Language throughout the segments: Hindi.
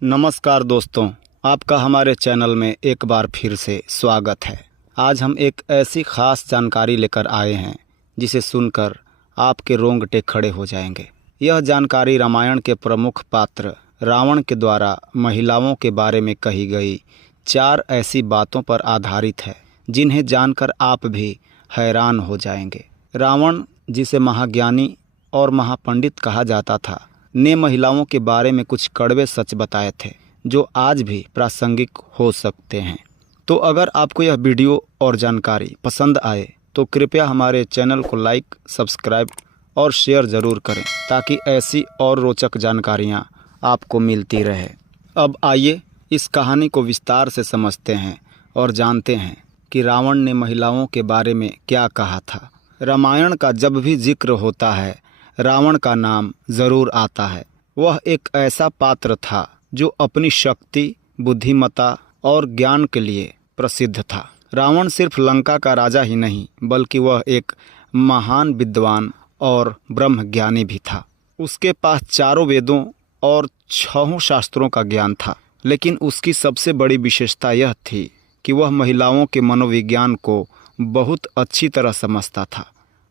नमस्कार दोस्तों, आपका हमारे चैनल में एक बार फिर से स्वागत है। आज हम एक ऐसी ख़ास जानकारी लेकर आए हैं जिसे सुनकर आपके रोंगटे खड़े हो जाएंगे। यह जानकारी रामायण के प्रमुख पात्र रावण के द्वारा महिलाओं के बारे में कही गई 4 ऐसी बातों पर आधारित है जिन्हें जानकर आप भी हैरान हो जाएंगे। रावण, जिसे महाज्ञानी और महापंडित कहा जाता था, ने महिलाओं के बारे में कुछ कड़वे सच बताए थे जो आज भी प्रासंगिक हो सकते हैं। तो अगर आपको यह वीडियो और जानकारी पसंद आए तो कृपया हमारे चैनल को लाइक, सब्सक्राइब और शेयर ज़रूर करें ताकि ऐसी और रोचक जानकारियां आपको मिलती रहे। अब आइए इस कहानी को विस्तार से समझते हैं और जानते हैं कि रावण ने महिलाओं के बारे में क्या कहा था। रामायण का जब भी जिक्र होता है रावण का नाम ज़रूर आता है। वह एक ऐसा पात्र था जो अपनी शक्ति, बुद्धिमत्ता और ज्ञान के लिए प्रसिद्ध था। रावण सिर्फ लंका का राजा ही नहीं बल्कि वह एक महान विद्वान और ब्रह्मज्ञानी भी था। उसके पास 4 वेदों और 6 शास्त्रों का ज्ञान था, लेकिन उसकी सबसे बड़ी विशेषता यह थी कि वह महिलाओं के मनोविज्ञान को बहुत अच्छी तरह समझता था।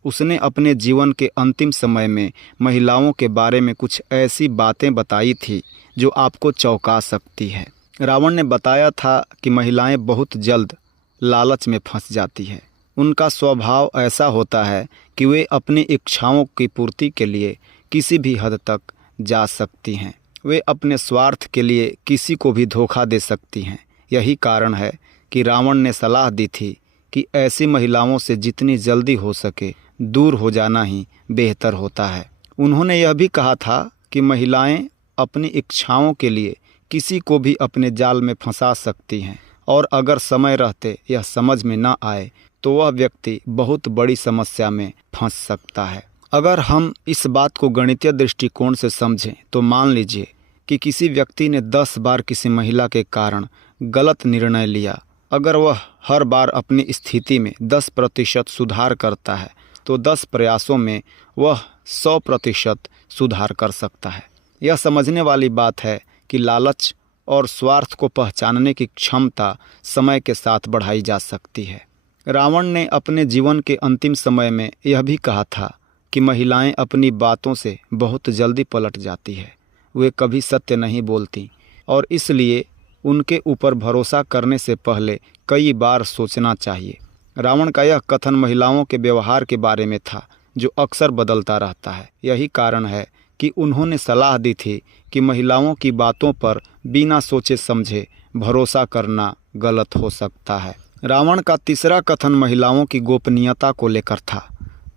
उसने अपने जीवन के अंतिम समय में महिलाओं के बारे में कुछ ऐसी बातें बताई थी जो आपको चौंका सकती है। रावण ने बताया था कि महिलाएं बहुत जल्द लालच में फंस जाती है। उनका स्वभाव ऐसा होता है कि वे अपनी इच्छाओं की पूर्ति के लिए किसी भी हद तक जा सकती हैं। वे अपने स्वार्थ के लिए किसी को भी धोखा दे सकती हैं। यही कारण है कि रावण ने सलाह दी थी कि ऐसी महिलाओं से जितनी जल्दी हो सके दूर हो जाना ही बेहतर होता है। उन्होंने यह भी कहा था कि महिलाएं अपनी इच्छाओं के लिए किसी को भी अपने जाल में फंसा सकती हैं और अगर समय रहते यह समझ में न आए तो वह व्यक्ति बहुत बड़ी समस्या में फंस सकता है। अगर हम इस बात को गणितीय दृष्टिकोण से समझें तो मान लीजिए कि किसी व्यक्ति ने 10 बार किसी महिला के कारण गलत निर्णय लिया। अगर वह हर बार अपनी स्थिति में 10% सुधार करता है तो 10 प्रयासों में वह 100% सुधार कर सकता है। यह समझने वाली बात है कि लालच और स्वार्थ को पहचानने की क्षमता समय के साथ बढ़ाई जा सकती है। रावण ने अपने जीवन के अंतिम समय में यह भी कहा था कि महिलाएं अपनी बातों से बहुत जल्दी पलट जाती है। वे कभी सत्य नहीं बोलती और इसलिए उनके ऊपर भरोसा करने से पहले कई बार सोचना चाहिए। रावण का यह कथन महिलाओं के व्यवहार के बारे में था जो अक्सर बदलता रहता है। यही कारण है कि उन्होंने सलाह दी थी कि महिलाओं की बातों पर बिना सोचे समझे भरोसा करना गलत हो सकता है। रावण का तीसरा कथन महिलाओं की गोपनीयता को लेकर था।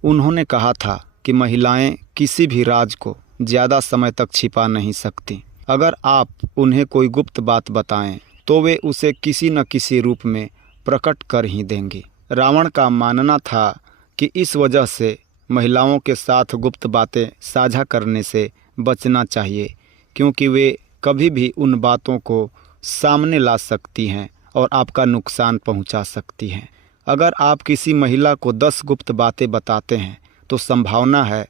उन्होंने कहा था कि महिलाएं किसी भी राज को ज़्यादा समय तक छिपा नहीं सकती। अगर आप उन्हें कोई गुप्त बात बताएं तो वे उसे किसी न किसी रूप में प्रकट कर ही देंगी। रावण का मानना था कि इस वजह से महिलाओं के साथ गुप्त बातें साझा करने से बचना चाहिए क्योंकि वे कभी भी उन बातों को सामने ला सकती हैं और आपका नुकसान पहुंचा सकती हैं। अगर आप किसी महिला को 10 गुप्त बातें बताते हैं तो संभावना है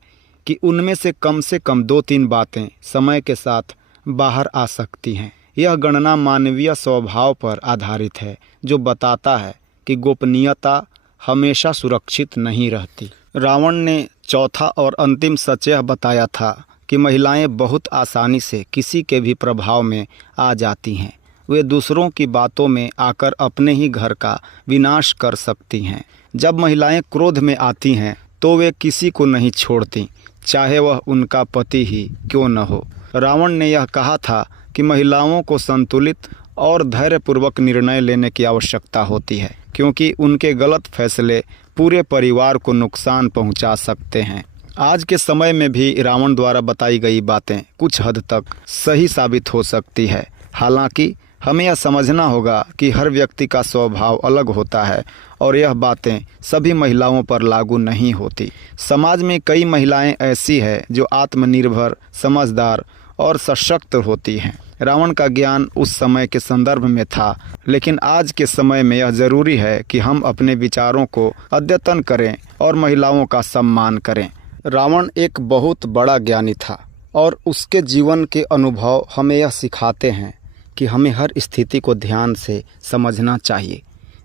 कि उनमें से कम 2-3 बातें समय के साथ बाहर आ सकती हैं। यह गणना मानवीय स्वभाव पर आधारित है जो बताता है कि गोपनीयता हमेशा सुरक्षित नहीं रहती। रावण ने चौथा और अंतिम सच यह बताया था कि महिलाएं बहुत आसानी से किसी के भी प्रभाव में आ जाती हैं। वे दूसरों की बातों में आकर अपने ही घर का विनाश कर सकती हैं। जब महिलाएं क्रोध में आती हैं तो वे किसी को नहीं छोड़ती, चाहे वह उनका पति ही क्यों न हो। रावण ने यह कहा था कि महिलाओं को संतुलित और धैर्यपूर्वक निर्णय लेने की आवश्यकता होती है क्योंकि उनके गलत फैसले पूरे परिवार को नुकसान पहुंचा सकते हैं। आज के समय में भी रावण द्वारा बताई गई बातें कुछ हद तक सही साबित हो सकती है। हालांकि हमें यह समझना होगा कि हर व्यक्ति का स्वभाव अलग होता है और यह बातें सभी महिलाओं पर लागू नहीं होती। समाज में कई महिलाएं ऐसी हैं जो आत्मनिर्भर, समझदार और सशक्त होती हैं। रावण का ज्ञान उस समय के संदर्भ में था, लेकिन आज के समय में यह ज़रूरी है कि हम अपने विचारों को अद्यतन करें और महिलाओं का सम्मान करें। रावण एक बहुत बड़ा ज्ञानी था और उसके जीवन के अनुभव हमें यह सिखाते हैं कि हमें हर स्थिति को ध्यान से समझना चाहिए।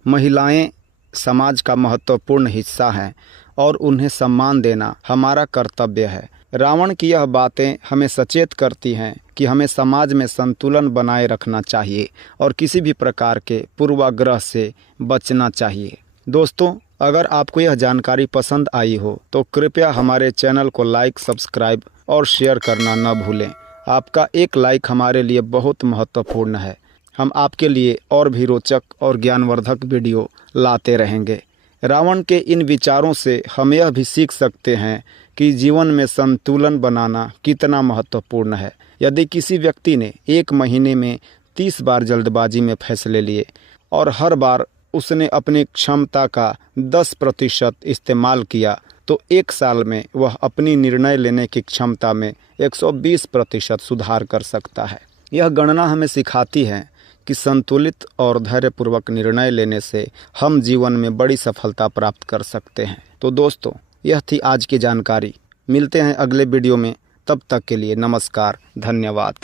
महिलाएं समाज का महत्वपूर्ण हिस्सा हैं और उन्हें सम्मान देना हमारा कर्तव्य है। रावण की यह बातें हमें सचेत करती हैं कि हमें समाज में संतुलन बनाए रखना चाहिए और किसी भी प्रकार के पूर्वाग्रह से बचना चाहिए। दोस्तों, अगर आपको यह जानकारी पसंद आई हो तो कृपया हमारे चैनल को लाइक, सब्सक्राइब और शेयर करना न भूलें। आपका एक लाइक हमारे लिए बहुत महत्वपूर्ण है। हम आपके लिए और भी रोचक और ज्ञानवर्धक वीडियो लाते रहेंगे। रावण के इन विचारों से हम यह भी सीख सकते हैं कि जीवन में संतुलन बनाना कितना महत्वपूर्ण है। यदि किसी व्यक्ति ने एक महीने में 30 बार जल्दबाजी में फैसले लिए और हर बार उसने अपनी क्षमता का 10% इस्तेमाल किया, तो एक साल में वह अपनी निर्णय लेने की क्षमता में 120% सुधार कर सकता है। यह गणना हमें सिखाती है कि संतुलित और धैर्यपूर्वक निर्णय लेने से हम जीवन में बड़ी सफलता प्राप्त कर सकते हैं। तो दोस्तों, यह थी आज की जानकारी। मिलते हैं अगले वीडियो में। तब तक के लिए नमस्कार, धन्यवाद।